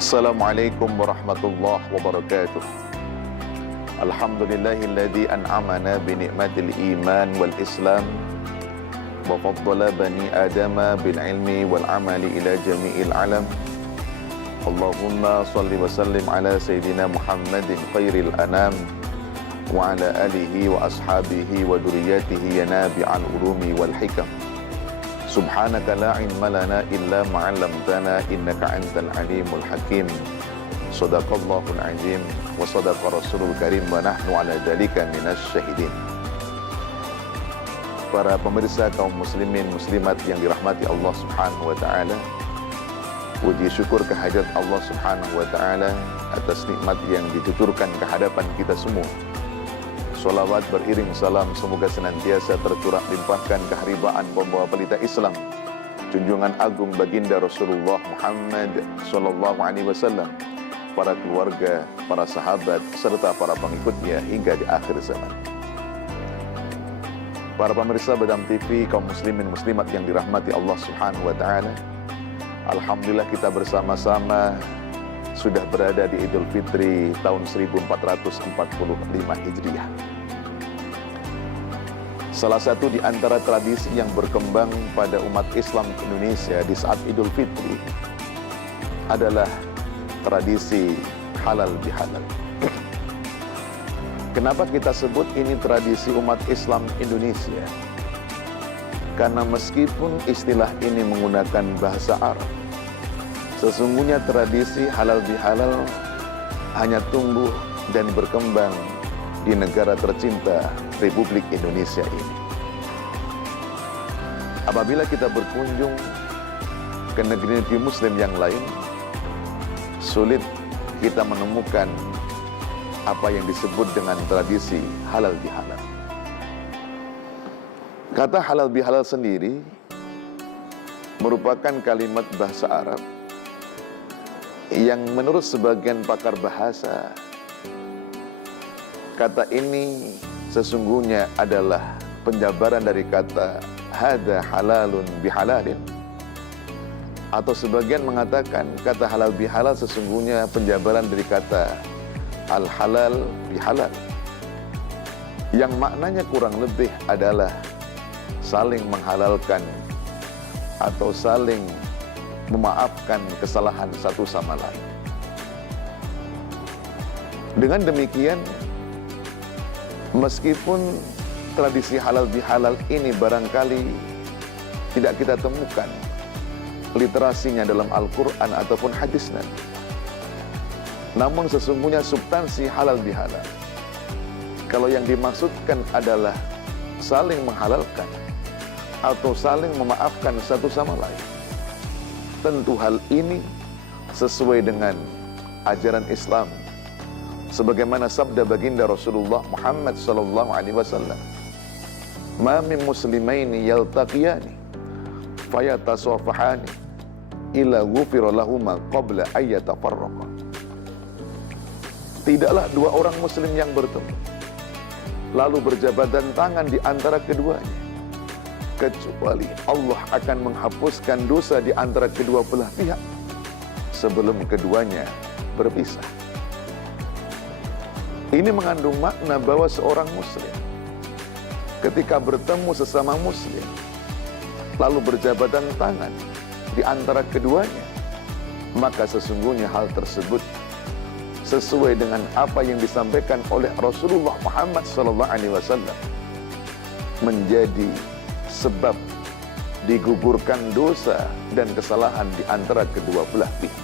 Assalamualaikum warahmatullahi wabarakatuh. Alhamdulillahilladzi an'amana bi ni'matil iman wal islam wa faddala bani adama bil ilmi wal amali ila jami'il alam. Allahumma salli wa sallim ala sayyidina Muhammadin khairil anam wa ala alihi wa ashabihi wa duriyatihi ya nabi'al ulumi wal hikam. Subhanaka la ilma lana illa ma 'allamtana innaka antal alimul hakim. Shadaqallahul azim wa shadaqa rasulul karim wa nahnu ala dzalika minasy syahidin. Para pemirsa kaum muslimin muslimat yang dirahmati Allah Subhanahu wa taala, puji syukur kehadirat Allah Subhanahu wa taala atas nikmat yang dituturkan ke hadapan kita semua. Salawat beriring salam semoga senantiasa tercurah limpahkan keharibaan pembawa pelita Islam, junjungan agung baginda Rasulullah Muhammad sallallahu alaihi wasallam, para keluarga, para sahabat serta para pengikutnya hingga di akhir zaman. Para pemirsa Badam TV, kaum muslimin muslimat yang dirahmati Allah Subhanahu wa taala, alhamdulillah kita bersama-sama sudah berada di Idul Fitri tahun 1445 Hijriah. Salah satu di antara tradisi yang berkembang pada umat Islam Indonesia di saat Idul Fitri adalah tradisi halal bihalal. Kenapa kita sebut ini tradisi umat Islam Indonesia? Karena meskipun istilah ini menggunakan bahasa Arab, sesungguhnya tradisi halal bihalal hanya tumbuh dan berkembang di negara tercinta Republik Indonesia ini. Apabila kita berkunjung ke negeri-negeri Muslim yang lain, sulit kita menemukan apa yang disebut dengan tradisi halal bihalal. Kata halal bihalal sendiri merupakan kalimat bahasa Arab yang menurut sebagian pakar bahasa, kata ini sesungguhnya adalah penjabaran dari kata hada halalun bihalalin, atau sebagian mengatakan kata halal bihalal sesungguhnya penjabaran dari kata al halal bihalal, yang maknanya kurang lebih adalah saling menghalalkan atau saling memaafkan kesalahan satu sama lain. Dengan demikian, meskipun tradisi halal bihalal ini barangkali tidak kita temukan literasinya dalam Al-Quran ataupun hadis Nabi, namun sesungguhnya substansi halal bihalal, kalau yang dimaksudkan adalah saling menghalalkan atau saling memaafkan satu sama lain, tentu hal ini sesuai dengan ajaran Islam, sebagaimana sabda baginda Rasulullah Muhammad sallallahu alaihi wasallam, "Ma min muslimaini yaltaqiyani fayatasafahani illa ghufira lahuma qabla ay yatafarraqa." Tidaklah dua orang muslim yang bertemu lalu berjabatan tangan di antara keduanya, kecuali Allah akan menghapuskan dosa di antara kedua belah pihak sebelum keduanya berpisah. Ini mengandung makna bahwa seorang muslim ketika bertemu sesama muslim lalu berjabatan tangan di antara keduanya, maka sesungguhnya hal tersebut sesuai dengan apa yang disampaikan oleh Rasulullah Muhammad SAW, menjadi sebab digugurkan dosa dan kesalahan di antara kedua belah pihak.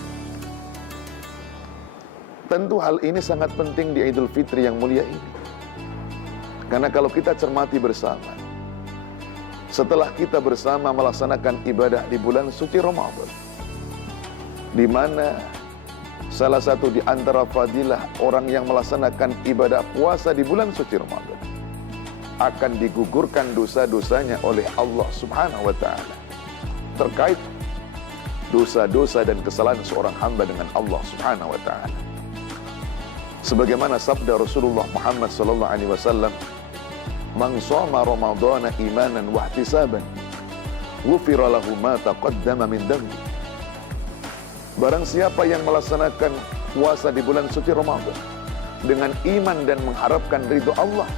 Tentu hal ini sangat penting di Idul Fitri yang mulia ini, karena kalau kita cermati bersama, setelah kita bersama melaksanakan ibadah di bulan suci Ramadan, di mana salah satu di antara fadilah orang yang melaksanakan ibadah puasa di bulan suci Ramadan akan digugurkan dosa-dosanya oleh Allah Subhanahu wa taala terkait dosa-dosa dan kesalahan seorang hamba dengan Allah Subhanahu wa taala. Sebagaimana sabda Rasulullah Muhammad sallallahu alaihi wasallam, "Man shoma ramadhana imanan wa ihtisaban, ghufira lahu ma taqaddama min dhanbi." Barang siapa yang melaksanakan puasa di bulan suci Ramadan dengan iman dan mengharapkan ridho Allah,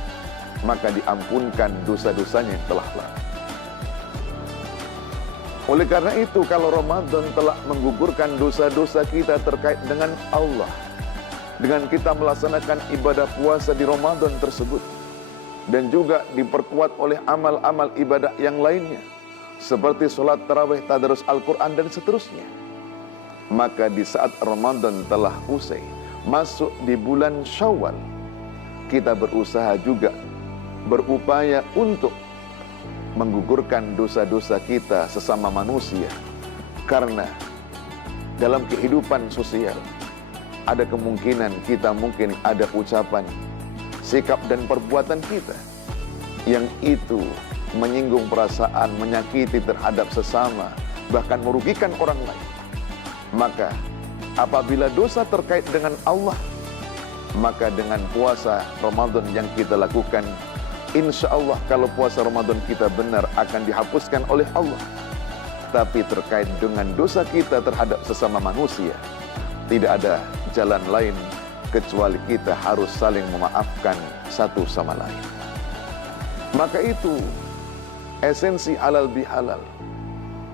maka diampunkan dosa-dosanya yang telah lalu. Oleh karena itu, kalau Ramadan telah menggugurkan dosa-dosa kita terkait dengan Allah, dengan kita melaksanakan ibadah puasa di Ramadan tersebut, dan juga diperkuat oleh amal-amal ibadah yang lainnya, seperti sholat tarawih, tadarus Al-Quran, dan seterusnya, maka di saat Ramadan telah usai, masuk di bulan Syawal, kita berusaha juga, berupaya untuk menggugurkan dosa-dosa kita sesama manusia. Karena dalam kehidupan sosial ada kemungkinan kita mungkin ada ucapan, sikap dan perbuatan kita yang itu menyinggung perasaan, menyakiti terhadap sesama, bahkan merugikan orang lain. Maka apabila dosa terkait dengan Allah, maka dengan puasa Ramadan yang kita lakukan, insya Allah kalau puasa Ramadan kita benar akan dihapuskan oleh Allah. Tapi terkait dengan dosa kita terhadap sesama manusia, tidak ada jalan lain kecuali kita harus saling memaafkan satu sama lain. Maka itu esensi halal bihalal.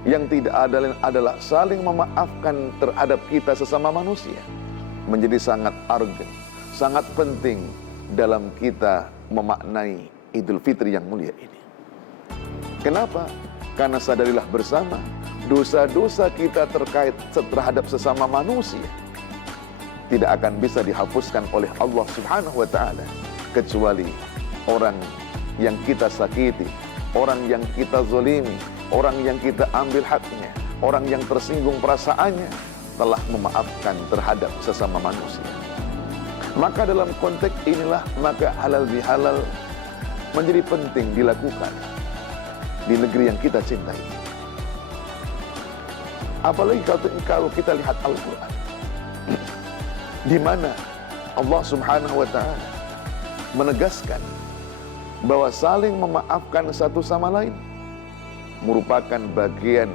Yang tidak ada lain adalah saling memaafkan terhadap kita sesama manusia. Menjadi sangat urgent, sangat penting dalam kita memaknai Idul Fitri yang mulia ini. Kenapa? Karena sadarilah bersama, dosa-dosa kita terkait terhadap sesama manusia tidak akan bisa dihapuskan oleh Allah Subhanahu wa Ta'ala, kecuali orang yang kita sakiti, orang yang kita zalimi, orang yang kita ambil haknya, orang yang tersinggung perasaannya, telah memaafkan terhadap sesama manusia. Maka dalam konteks inilah, maka halal bihalal menjadi penting dilakukan di negeri yang kita cintai. Apalagi kalau kita lihat Al-Quran, di mana Allah Subhanahu wa Ta'ala menegaskan bahwa saling memaafkan satu sama lain merupakan bagian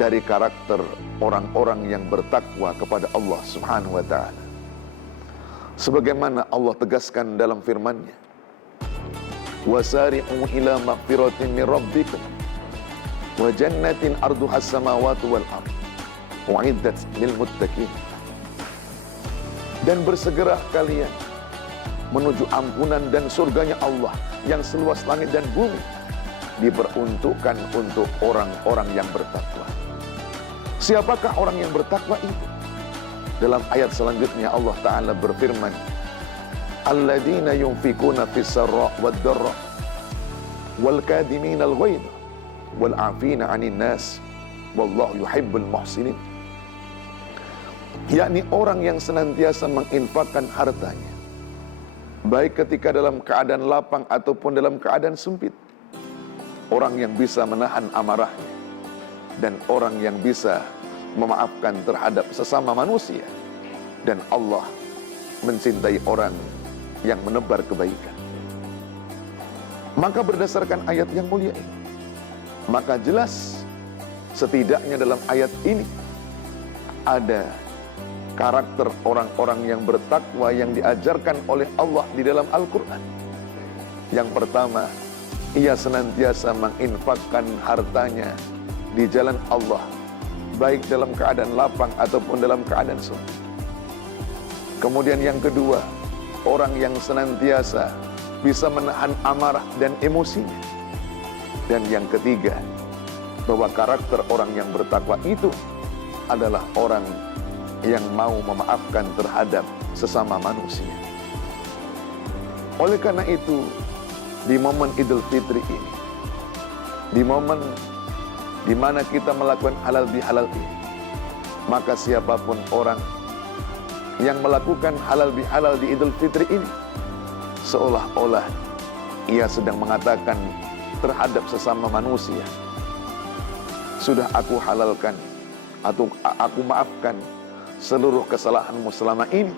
dari karakter orang-orang yang bertakwa kepada Allah Subhanahu wa Ta'ala. Sebagaimana Allah tegaskan dalam firman-Nya, wasari'u ila maghfiratin min rabbikum wa jannatin arduhas samawati wal ardh u'iddat lil muttaqin. Dan bersegera kalian menuju ampunan dan surganya Allah yang seluas langit dan bumi, diperuntukkan untuk orang-orang yang bertakwa. Siapakah orang yang bertakwa itu? Dalam ayat selanjutnya Allah Ta'ala berfirman, alladzina yunfikuna fis sarra wad dharra wal kadhimina al ghaidha wal 'afina 'anil nas wallahu yuhibbul muhsinin. Yakni orang yang senantiasa menginfakkan hartanya, baik ketika dalam keadaan lapang ataupun dalam keadaan sempit. Orang yang bisa menahan amarahnya, dan orang yang bisa memaafkan terhadap sesama manusia. Dan Allah mencintai orang yang menebar kebaikan. Maka berdasarkan ayat yang mulia ini, maka jelas setidaknya dalam ayat ini ada karakter orang-orang yang bertakwa yang diajarkan oleh Allah di dalam Al-Quran. Yang pertama, ia senantiasa menginfakkan hartanya di jalan Allah, baik dalam keadaan lapang ataupun dalam keadaan sempit. Kemudian yang kedua, orang yang senantiasa bisa menahan amarah dan emosinya. Dan yang ketiga, bahwa karakter orang yang bertakwa itu adalah orang yang mau memaafkan terhadap sesama manusia. Oleh karena itu, di momen Idul Fitri ini, di momen di mana kita melakukan halal bihalal ini, maka siapapun orang yang melakukan halal bihalal di Idul Fitri ini, seolah-olah ia sedang mengatakan terhadap sesama manusia, sudah aku halalkan atau aku maafkan seluruh kesalahanmu selama ini.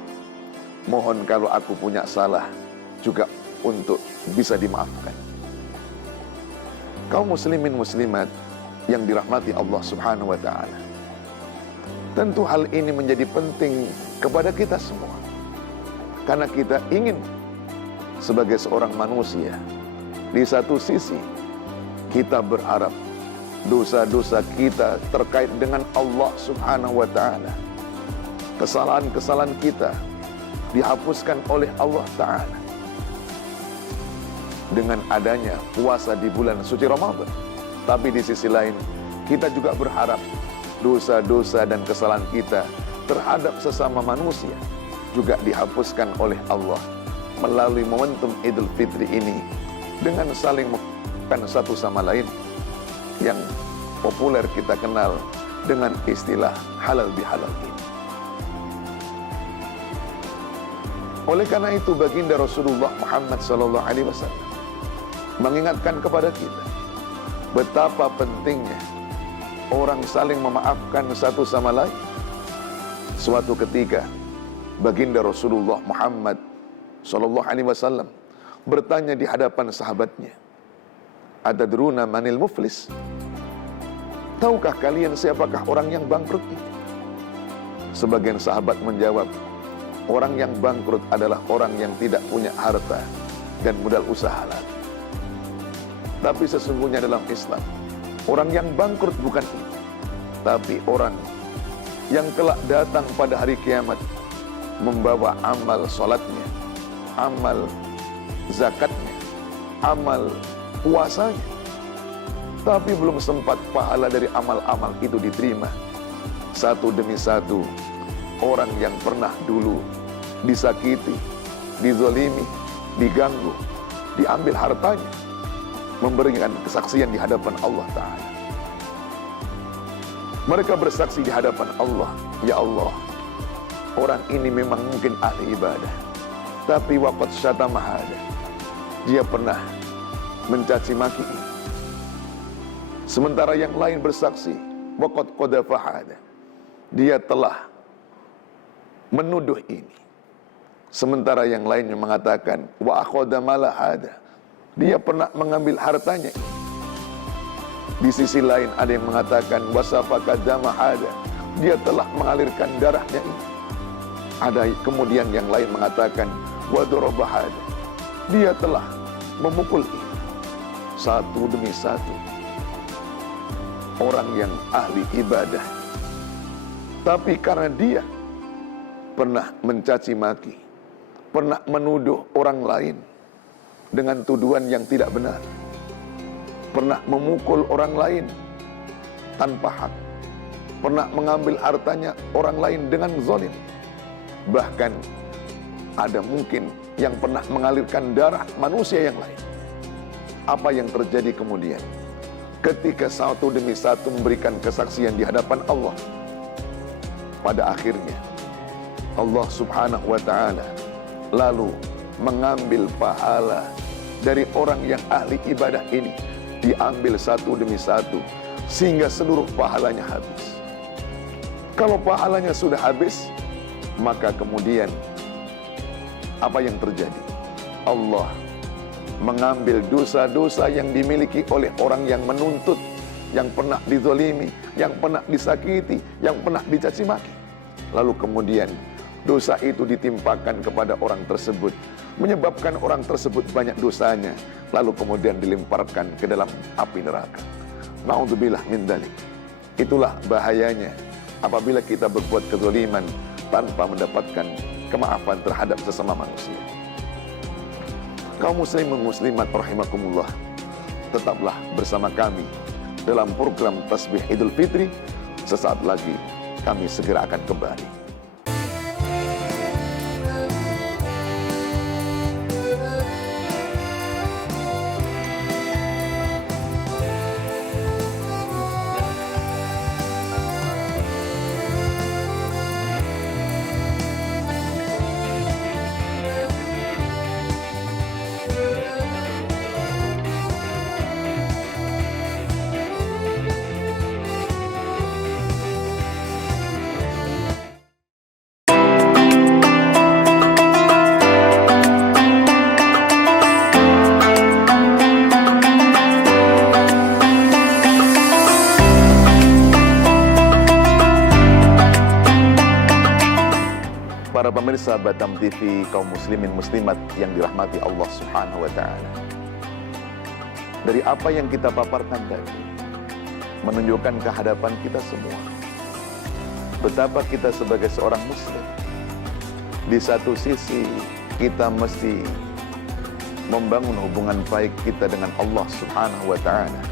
Mohon kalau aku punya salah juga untuk bisa dimaafkan. Kaum muslimin muslimat yang dirahmati Allah Subhanahu wa Ta'ala, Tentu hal ini menjadi penting kepada kita semua. Karena kita ingin sebagai seorang manusia, di satu sisi kita berharap dosa-dosa kita terkait dengan Allah Subhanahu wa Ta'ala, kesalahan-kesalahan kita dihapuskan oleh Allah Ta'ala dengan adanya puasa di bulan suci Ramadan. Tapi di sisi lain kita juga berharap dosa-dosa dan kesalahan kita terhadap sesama manusia juga dihapuskan oleh Allah melalui momentum Idul Fitri ini dengan saling memaafkan satu sama lain yang populer kita kenal dengan istilah halal bihalal ini. Oleh karena itu baginda Rasulullah Muhammad SAW mengingatkan kepada kita betapa pentingnya orang saling memaafkan satu sama lain. Suatu ketika baginda Rasulullah Muhammad SAW bertanya di hadapan sahabatnya, "Atadruna manil muflis?" Tahukah kalian siapakah orang yang bangkrut itu? Sebagian sahabat menjawab, orang yang bangkrut adalah orang yang tidak punya harta dan modal usaha lagi. Tapi sesungguhnya dalam Islam, orang yang bangkrut bukan itu, tapi orang yang kelak datang pada hari kiamat membawa amal salatnya, amal zakatnya, amal puasanya, tapi belum sempat pahala dari amal-amal itu diterima. Satu demi satu, orang yang pernah dulu disakiti, dizalimi, diganggu, diambil hartanya, memberikan kesaksian di hadapan Allah Ta'ala. Mereka bersaksi di hadapan Allah, "Ya Allah, orang ini memang mungkin ahli ibadah, tapi waqad syatama hada." Dia pernah mencaci maki ini. Sementara yang lain bersaksi, "Waqad qadhafa hada." Dia telah menuduh ini. Sementara yang lainnya mengatakan, "Wa akhadha mala hada." Dia pernah mengambil hartanya. Di sisi lain ada yang mengatakan wasafaka dama hada. Dia telah mengalirkan darahnya ini. Ada kemudian yang lain mengatakan wa daraba hada. Dia telah memukul ini. Satu demi satu orang yang ahli ibadah. Tapi karena dia pernah mencaci maki, pernah menuduh orang lain dengan tuduhan yang tidak benar, pernah memukul orang lain tanpa hak, pernah mengambil hartanya orang lain dengan zalim, bahkan ada mungkin yang pernah mengalirkan darah manusia yang lain. Apa yang terjadi kemudian? Ketika satu demi satu memberikan kesaksian di hadapan Allah, pada akhirnya Allah Subhanahu wa Ta'ala lalu mengambil pahala dari orang yang ahli ibadah ini, diambil satu demi satu sehingga seluruh pahalanya habis. Kalau pahalanya sudah habis, maka kemudian apa yang terjadi? Allah mengambil dosa-dosa yang dimiliki oleh orang yang menuntut, yang pernah dizalimi, yang pernah disakiti, yang pernah dicaci maki. Lalu kemudian dosa itu ditimpakan kepada orang tersebut, menyebabkan orang tersebut banyak dosanya, lalu kemudian dilemparkan ke dalam api neraka. Na'udzubillah min dzalik. Itulah bahayanya apabila kita berbuat kezaliman tanpa mendapatkan kemaafan terhadap sesama manusia. Kaum muslimin muslimat rahimakumullah, tetaplah bersama kami dalam program Tasbih Idul Fitri. Sesaat lagi kami segera akan kembali. Para pemirsa Batam TV, kaum muslimin muslimat yang dirahmati Allah Subhanahu wa Ta'ala, dari apa yang kita paparkan tadi menunjukkan kehadapan kita semua betapa kita sebagai seorang muslim, di satu sisi kita mesti membangun hubungan baik kita dengan Allah Subhanahu wa Ta'ala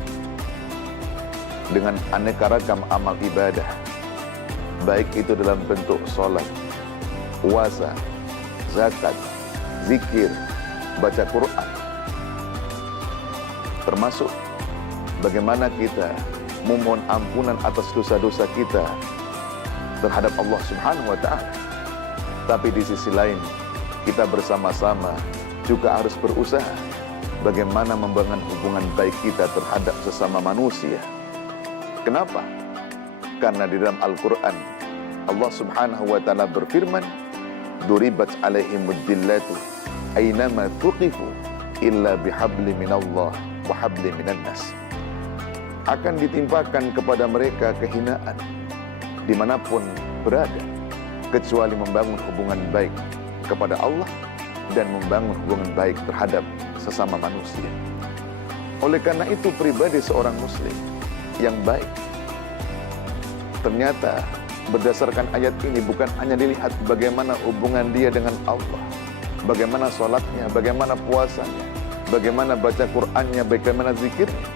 dengan aneka ragam amal ibadah, baik itu dalam bentuk sholat, puasa, zakat, zikir, baca Quran, termasuk bagaimana kita memohon ampunan atas dosa-dosa kita terhadap Allah Subhanahu wa Ta'ala. Tapi di sisi lain kita bersama-sama juga harus berusaha bagaimana membangun hubungan baik kita terhadap sesama manusia. Kenapa? Karena di dalam Al-Quran Allah Subhanahu wa Ta'ala berfirman, duribat alaihimud dillatu aynama tuqifu illa bihabli minallah wa habli minan nas. Akan ditimpakan kepada mereka kehinaan dimanapun berada, kecuali membangun hubungan baik kepada Allah dan membangun hubungan baik terhadap sesama manusia. Oleh karena itu pribadi seorang muslim yang baik ternyata berdasarkan ayat ini bukan hanya dilihat bagaimana hubungan dia dengan Allah, bagaimana sholatnya, bagaimana puasanya, bagaimana baca Qur'annya, bagaimana zikirnya,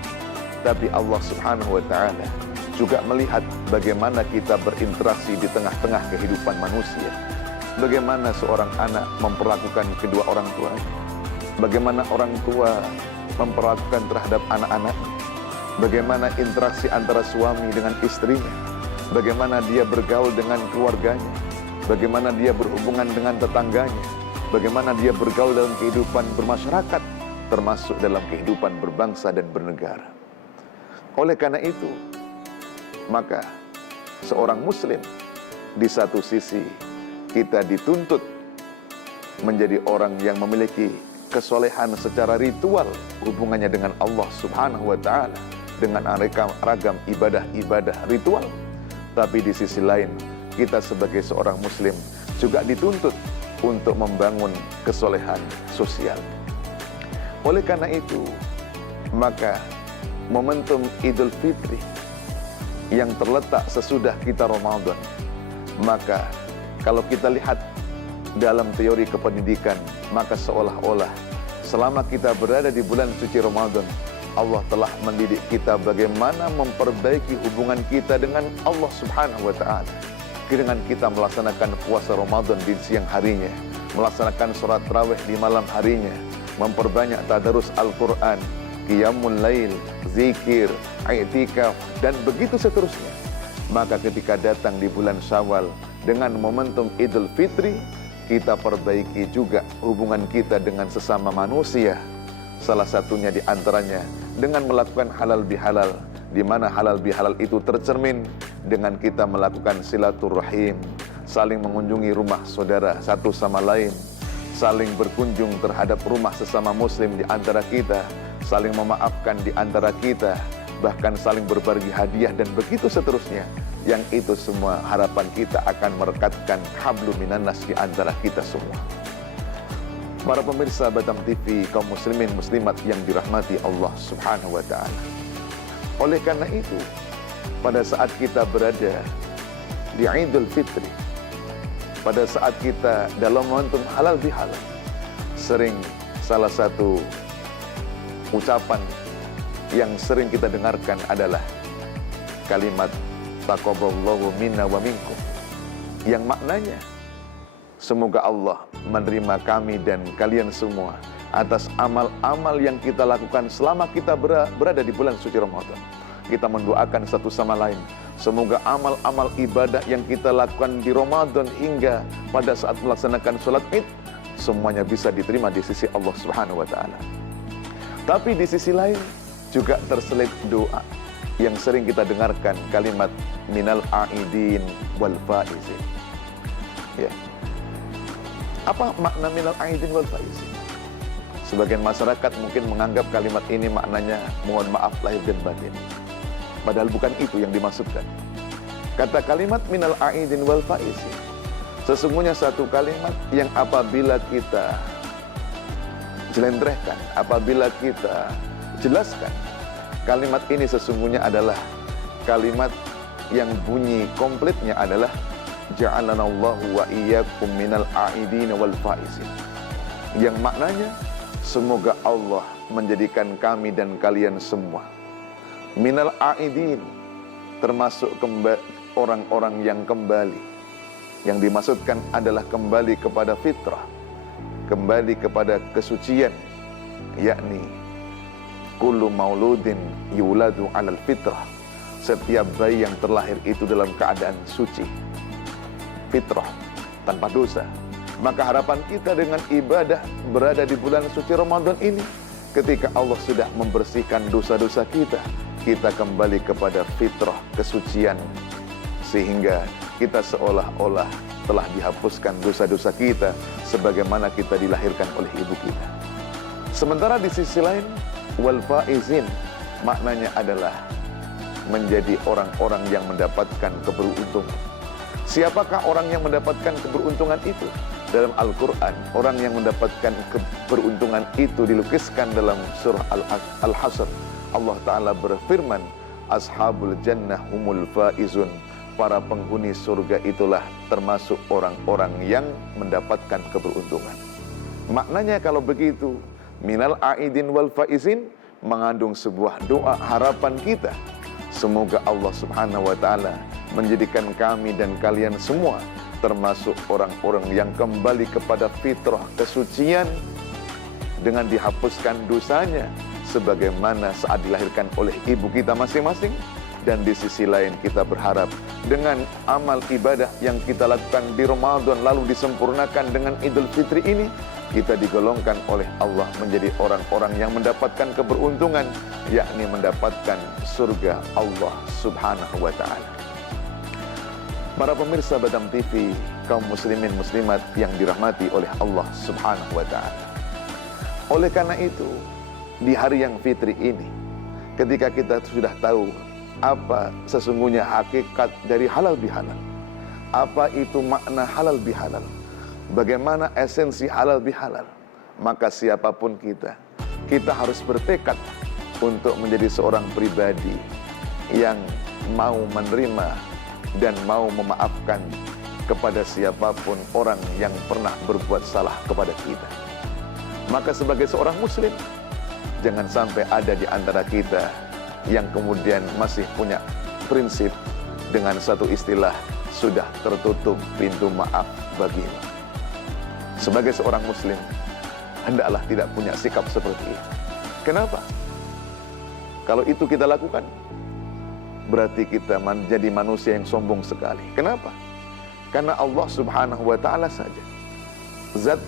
tapi Allah Subhanahu wa Ta'ala juga melihat bagaimana kita berinteraksi di tengah-tengah kehidupan manusia, bagaimana seorang anak memperlakukan kedua orang tuanya, bagaimana orang tua memperlakukan terhadap anak-anaknya, bagaimana interaksi antara suami dengan istrinya, bagaimana dia bergaul dengan keluarganya, bagaimana dia berhubungan dengan tetangganya, bagaimana dia bergaul dalam kehidupan bermasyarakat, termasuk dalam kehidupan berbangsa dan bernegara. Oleh karena itu, maka seorang muslim di satu sisi kita dituntut menjadi orang yang memiliki kesolehan secara ritual hubungannya dengan Allah Subhanahu wa Ta'ala dengan aneka ragam ibadah-ibadah ritual. Tapi di sisi lain kita sebagai seorang muslim juga dituntut untuk membangun kesolehan sosial. Oleh karena itu, maka momentum Idul Fitri yang terletak sesudah kita Ramadan, maka kalau kita lihat dalam teori kependidikan, maka seolah-olah selama kita berada di bulan suci Ramadan, Allah telah mendidik kita bagaimana memperbaiki hubungan kita dengan Allah Subhanahu wa Ta'ala dengan kita melaksanakan puasa Ramadan di siang harinya, melaksanakan sholat tarawih di malam harinya, memperbanyak tadarus Al-Quran, qiyamul lail, zikir, i'tikaf, dan begitu seterusnya. Maka ketika datang di bulan Syawal dengan momentum Idul Fitri, kita perbaiki juga hubungan kita dengan sesama manusia. Salah satunya di antaranya dengan melakukan halal bihalal, di mana halal bihalal itu tercermin dengan kita melakukan silaturahim, saling mengunjungi rumah saudara satu sama lain, saling berkunjung terhadap rumah sesama muslim di antara kita, saling memaafkan di antara kita, bahkan saling berbagi hadiah dan begitu seterusnya. Yang itu semua harapan kita akan merekatkan hablum minannas di antara kita semua. Para pemirsa Batam TV, kaum muslimin muslimat yang dirahmati Allah Subhanahu wa Ta'ala. Oleh karena itu, pada saat kita berada di Idul Fitri, pada saat kita dalam momentum halal bihalal, sering salah satu ucapan yang sering kita dengarkan adalah kalimat taqabbalallahu minna wa minkum, yang maknanya semoga Allah menerima kami dan kalian semua atas amal-amal yang kita lakukan selama kita berada di bulan suci Ramadan. Kita mendoakan satu sama lain, semoga amal-amal ibadah yang kita lakukan di Ramadan hingga pada saat melaksanakan sholat Id, semuanya bisa diterima di sisi Allah Subhanahu wa Ta'ala. Tapi di sisi lain juga terselip doa yang sering kita dengarkan, kalimat minal aidin wal faizin. Ya. Apa makna minal aidin wal faizin? Sebagian masyarakat mungkin menganggap kalimat ini maknanya mohon maaf lahir dan batin. Padahal bukan itu yang dimaksudkan. Kata kalimat minal aidin wal faizin, Sesungguhnya satu kalimat yang apabila kita jelentrehkan, apabila kita jelaskan, kalimat ini sesungguhnya adalah kalimat yang bunyi komplitnya adalah ja'alanallahu wa iyyakum minal a'idin wal faizin. Yang maknanya, semoga Allah menjadikan kami dan kalian semua minal a'idin, termasuk orang-orang yang kembali. Yang dimaksudkan adalah kembali kepada fitrah, kembali kepada kesucian, yakni kullu mauludin yuladu alal fitrah. Setiap bayi yang terlahir itu dalam keadaan suci, fitrah, tanpa dosa. Maka harapan kita dengan ibadah berada di bulan suci Ramadan ini, ketika Allah sudah membersihkan dosa-dosa kita, kita kembali kepada fitrah, kesucian, sehingga kita seolah-olah telah dihapuskan dosa-dosa kita sebagaimana kita dilahirkan oleh ibu kita. Sementara di sisi lain, wal faizin maknanya adalah menjadi orang-orang yang mendapatkan keberuntungan. Siapakah orang yang mendapatkan keberuntungan itu? Dalam Al-Quran, orang yang mendapatkan keberuntungan itu dilukiskan dalam surah Al-Hasr. Allah Ta'ala berfirman, ashabul jannah humul faizun. Para penghuni surga itulah termasuk orang-orang yang mendapatkan keberuntungan. Maknanya kalau begitu, minal a'idin wal faizin mengandung sebuah doa harapan kita. Semoga Allah Subhanahu wa Ta'ala menjadikan kami dan kalian semua termasuk orang-orang yang kembali kepada fitrah kesucian dengan dihapuskan dosanya sebagaimana saat dilahirkan oleh ibu kita masing-masing. Dan di sisi lain kita berharap dengan amal ibadah yang kita lakukan di Ramadan lalu disempurnakan dengan Idul Fitri ini, kita digolongkan oleh Allah menjadi orang-orang yang mendapatkan keberuntungan, yakni mendapatkan surga Allah Subhanahu wa Ta'ala. Para pemirsa Badam TV, kaum muslimin muslimat yang dirahmati oleh Allah Subhanahu wa Ta'ala. Oleh karena itu, di hari yang fitri ini, ketika kita sudah tahu apa sesungguhnya hakikat dari halal bihalal, apa itu makna halal bihalal, bagaimana esensi halal bihalal, maka siapapun kita harus bertekad untuk menjadi seorang pribadi yang mau menerima dan mau memaafkan kepada siapapun orang yang pernah berbuat salah kepada kita. Maka sebagai seorang muslim, jangan sampai ada di antara kita yang kemudian masih punya prinsip dengan satu istilah, sudah tertutup pintu maaf bagimu. Sebagai seorang muslim, hendaklah tidak punya sikap seperti itu. Kenapa? Kalau itu kita lakukan, berarti kita menjadi manusia yang sombong sekali. Kenapa? Karena Allah Subhanahu wa Ta'ala saja zat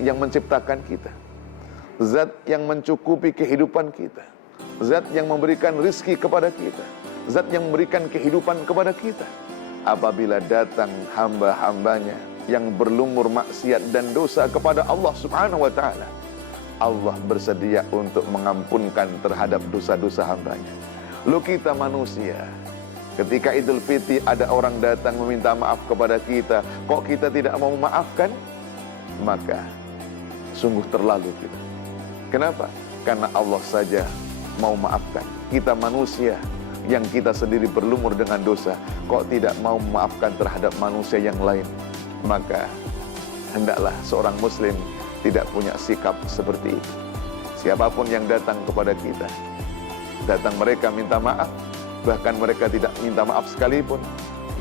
yang menciptakan kita, zat yang mencukupi kehidupan kita, zat yang memberikan rizki kepada kita, zat yang memberikan kehidupan kepada kita. Apabila datang hamba-hambanya yang berlumur maksiat dan dosa kepada Allah Subhanahu wa Ta'ala, Allah bersedia untuk mengampunkan terhadap dosa-dosa hambanya. Lu kita manusia, ketika Idul Fitri ada orang datang meminta maaf kepada kita, kok kita tidak mau memaafkan? Maka sungguh terlalu kita. Kenapa? Karena Allah saja mau maafkan. Kita manusia yang kita sendiri berlumur dengan dosa, kok tidak mau memaafkan terhadap manusia yang lain? Maka hendaklah seorang muslim tidak punya sikap seperti itu. Siapapun yang datang kepada kita, datang mereka minta maaf, bahkan mereka tidak minta maaf sekalipun,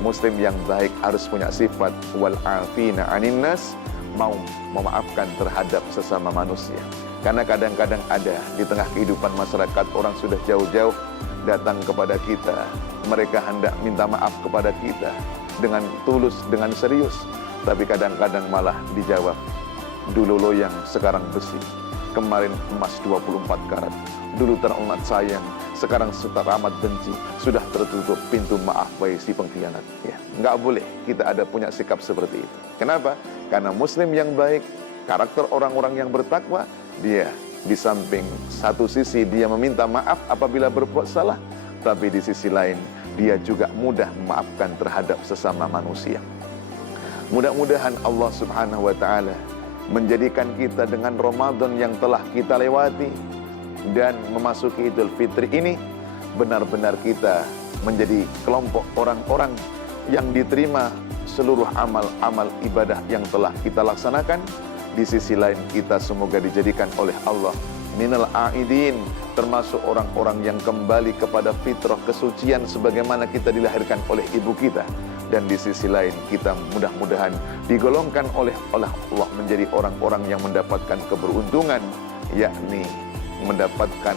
muslim yang baik harus punya sifat wal afina anin nas, mau memaafkan terhadap sesama manusia. Karena kadang-kadang ada di tengah kehidupan masyarakat, orang sudah jauh-jauh datang kepada kita, mereka hendak minta maaf kepada kita dengan tulus, dengan serius, tapi kadang-kadang malah dijawab, dulu loyang sekarang besi, kemarin emas 24 karat, dulu teramat sayang, sekarang teramat benci, sudah tertutup pintu maaf bagi si pengkhianat. Ya, nggak boleh kita ada punya sikap seperti itu. Kenapa? Karena muslim yang baik, karakter orang-orang yang bertakwa, dia di samping satu sisi dia meminta maaf apabila berbuat salah, tapi di sisi lain dia juga mudah memaafkan terhadap sesama manusia. Mudah-mudahan Allah Subhanahu wa Ta'ala menjadikan kita dengan Ramadan yang telah kita lewati dan memasuki Idul Fitri ini benar-benar kita menjadi kelompok orang-orang yang diterima seluruh amal-amal ibadah yang telah kita laksanakan. Di sisi lain kita semoga dijadikan oleh Allah minal a'idin, termasuk orang-orang yang kembali kepada fitrah kesucian sebagaimana kita dilahirkan oleh ibu kita. Dan di sisi lain kita mudah-mudahan digolongkan oleh Allah menjadi orang-orang yang mendapatkan keberuntungan, yakni mendapatkan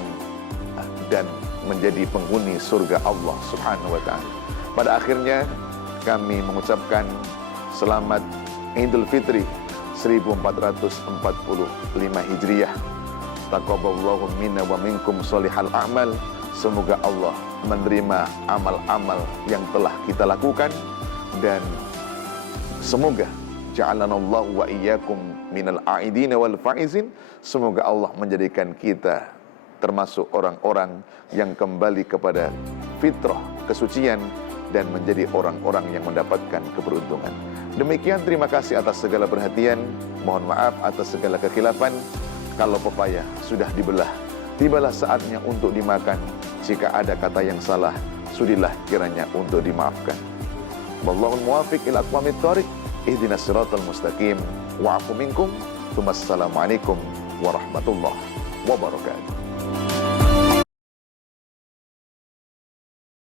dan menjadi penghuni surga Allah Subhanahu wa Ta'ala. Pada akhirnya kami mengucapkan selamat Idul Fitri 1445 Hijriah. Taqabbalallahu minna wa minkum sholihal a'mal. Semoga Allah menerima amal-amal yang telah kita lakukan, dan semoga ja'alanallahu wa iyyakum minal a'idin wal faizin. Semoga Allah menjadikan kita termasuk orang-orang yang kembali kepada fitrah kesucian dan menjadi orang-orang yang mendapatkan keberuntungan. Demikian, terima kasih atas segala perhatian. Mohon maaf atas segala kekhilafan. Kalau pepaya sudah dibelah, tibalah saatnya untuk dimakan. Jika ada kata yang salah, sudilah kiranya untuk dimaafkan. Wallahul muwaffiq ila aqwamit thoriq. Ihdinas siratal mustaqim. Wa'afu minkum. Assalamualaikum warahmatullahi wabarakatuh.